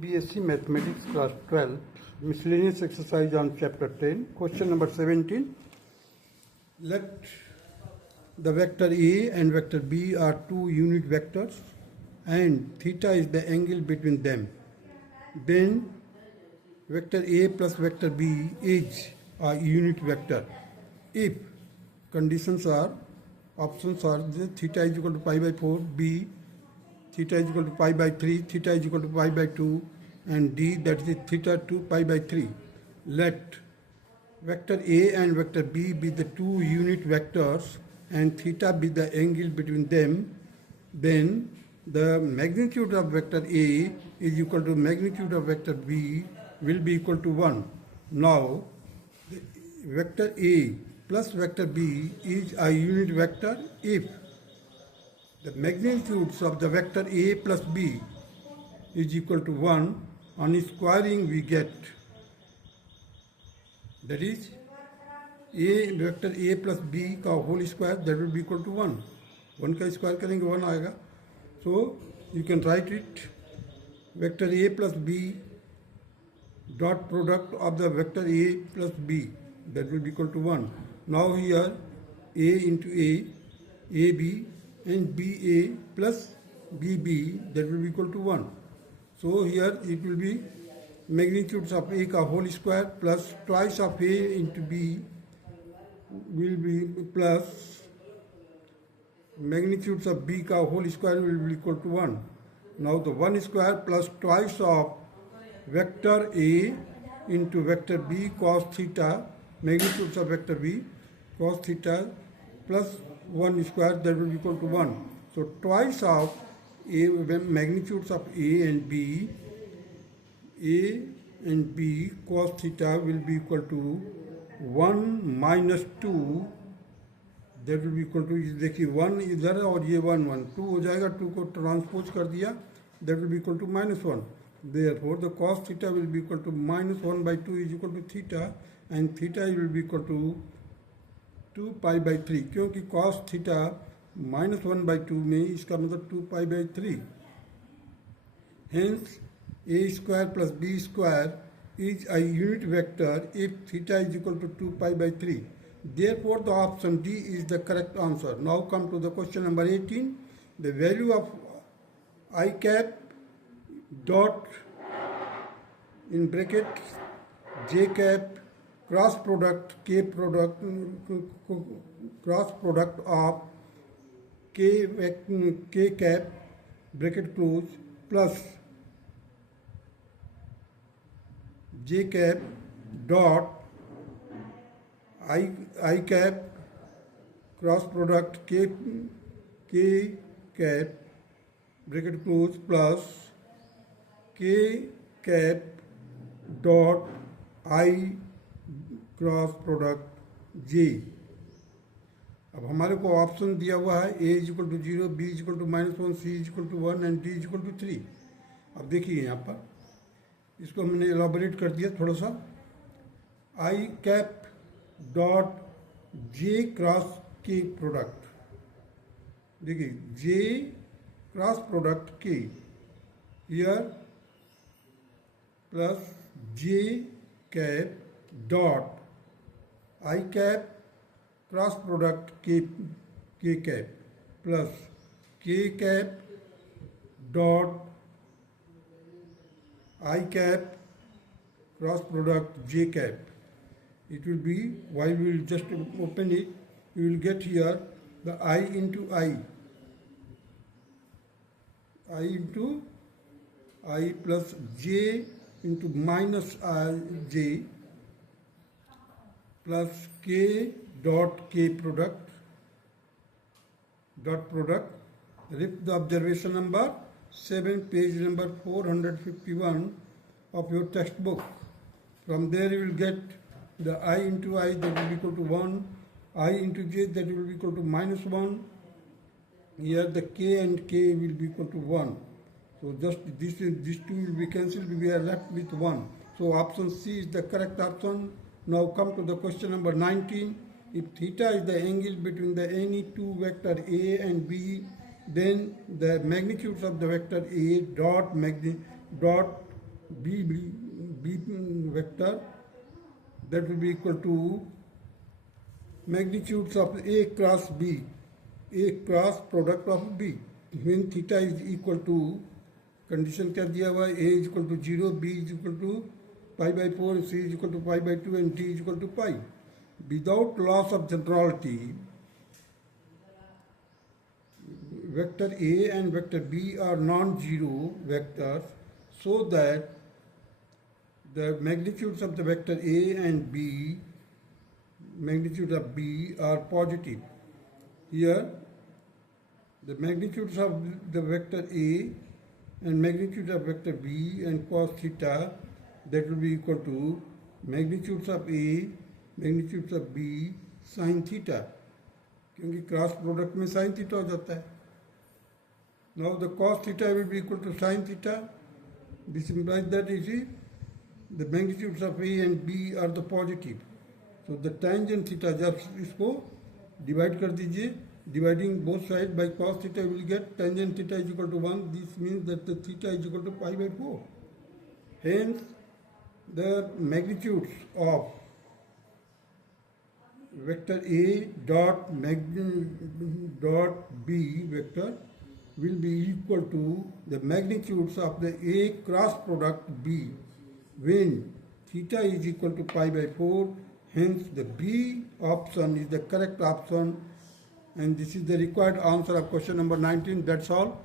BSc Mathematics Class 12, Miscellaneous Exercise on Chapter 10, Question number 17. Let the vector A and vector B are two unit vectors and theta is the angle between them. Then vector A plus vector B is a unit vector. If conditions are, options are theta is equal to pi by 4, B theta is equal to pi by 3, theta is equal to pi by 2, and D, that is theta 2 pi by 3. Let vector A and vector B be the two unit vectors and theta be the angle between them. Then the magnitude of vector A is equal to magnitude of vector B will be equal to 1. Now, vector A plus vector B is a unit vector if the magnitudes of the vector A plus B is equal to 1. On squaring we get, that is A vector A plus B का whole square, that will be equal to 1. 1 का square करेंगे 1 आएगा. So you can write it vector A plus B dot product of the vector A plus B, that will be equal to 1. Now here A into A, AB and BA plus BB, that will be equal to 1. So here it will be magnitudes of A ka whole square plus twice of A into B will be plus magnitudes of B ka whole square will be equal to 1. Now the 1 square plus twice of vector A into vector B cos theta, magnitudes of vector B cos theta plus 1 square, that will be equal to 1. So twice of A, magnitudes of A and B cos theta will be equal to 1 minus 2, that will be equal to, देखिए 1 इधर है और ये 1 1 2 हो जाएगा, 2 को transpose कर दिया, that will be equal to minus 1. Therefore the cos theta will be equal to minus 1 by 2 is equal to theta, and theta will be equal to 2 pi by 3, क्योंकि cos theta minus 1 by 2 में इसका मतलब 2 pi by 3. Hence A square plus B square is a unit vector if theta is equal to 2 pi by 3. Therefore the option D is the correct answer. Now come to the question number 18. The value of I cap dot in bracket J cap cross product K product cross product of K cap bracket close plus J cap dot I cap cross product K cap bracket close plus K cap dot I cross product J. अब हमारे को option दिया हुआ है A is equal to 0, B is equal to -1, C is equal to 1 and D is equal to 3. अब देखिए यहाँ पर इसको हमने एलाबोरेट कर दिया थोड़ा सा. I cap dot J cross K product, देखिए J cross product K here plus J cap dot I cap cross product K cap plus K cap dot I cap cross product J cap. It will be, while we will just open it, you will get here the I into I into I plus J into minus I J plus K dot K product dot product. Read the observation number 7, page number 451 of your textbook. From there you will get the I into I, that will be equal to 1, I into J, that will be equal to -1. Here the K and K will be equal to 1. So just these two will be cancelled, we are left with 1. So option C is the correct option. Now come to the question number 19. If theta is the angle between the any two vector A and B, then the magnitudes of the vector A dot B vector, that will be equal to magnitudes of A cross B, A cross product of B. When theta is equal to, condition क्या दिया हुआ है, A is equal to 0, B is equal to pi by 4, C is equal to pi by 2 and D is equal to pi. Without loss of generality, vector A and vector B are non-zero vectors, so that the magnitudes of the vector A and B, magnitude of B are positive. Here, the magnitudes of the vector A and magnitude of vector B and cos theta, that will be equal to magnitudes of A, magnitudes of B, sin theta. क्योंकि cross product में sin theta हो जाता है. Now the cos theta will be equal to sin theta. This implies that you see the magnitudes of A and B are the positive. So the tangent theta, जब इसको divide कर दीजिए, dividing both sides by cos theta, you will get tangent theta is equal to 1. This means that the theta is equal to pi by 4. Hence, the magnitudes of vector A dot B vector will be equal to the magnitudes of the A cross product B when theta is equal to pi by 4. Hence, the B option is the correct option, and this is the required answer of question number 19. That's all.